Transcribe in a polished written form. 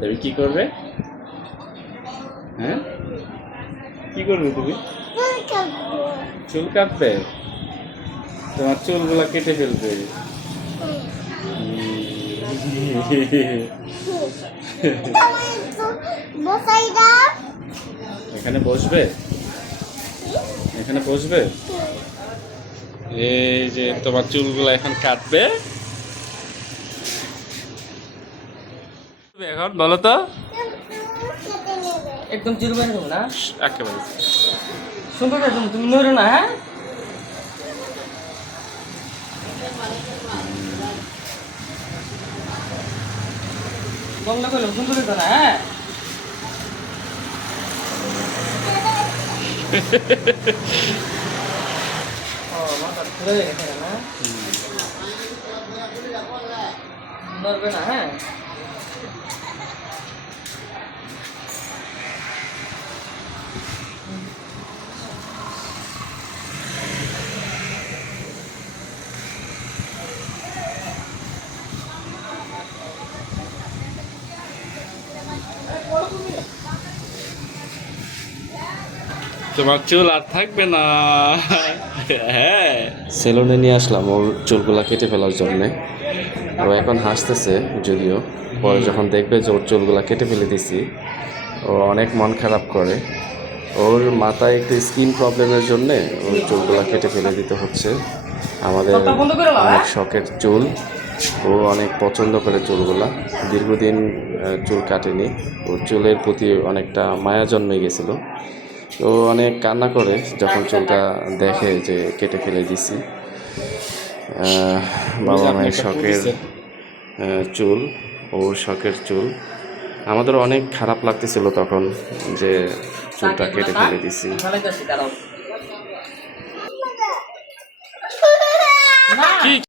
তুমি কি করবে? হ্যাঁ, কি করবে তুমি? চুল কাটবে? তোমার চুলগুলা কেটে ফেলবে। এখানে বসবে, এখানে বসবে। এই যে তোমার চুলগুলা এখন কাটবে। এখন বলো তো। একদম চুল বের করবো না, একেবারে সুন্দর করে তুমি নড়ো না। হ্যাঁ, বন্ধ করলো সুন্দর করে না। হ্যাঁ, ও মাথা খুলে গেছে না, নড়বে না। হ্যাঁ, তোমার চুল আর থাকবে না। হ্যাঁ, সেলুনে নিয়ে আসলাম ওর চুলগুলা কেটে ফেলার জন্যে। ও এখন হাসতেছে, যদিও পরে যখন দেখবে যে ওর চুলগুলা কেটে ফেলে দিছি ও অনেক মন খারাপ করে। ওর মাথায় একটু স্কিন প্রবলেমের জন্যে ওর চুলগুলা কেটে ফেলে দিতে হচ্ছে। আমাদের বন্ধ করে নাও। অনেক শখের চুল, ও অনেক পছন্দ করে চুলগুলা। দীর্ঘদিন চুল কাটেনি, ওর চুলের প্রতি অনেকটা মায়া জন্মে গেছিলো। তো অনেক কান্না করে যখন চুলটা দেখে যে কেটে ফেলে দিছি। বাবা মায়ের শখের চুল, ওর শখের চুল। আমাদের অনেক খারাপ লাগতেছিল তখন যে চুলটা কেটে ফেলে দিছি। দাঁড়াও। কি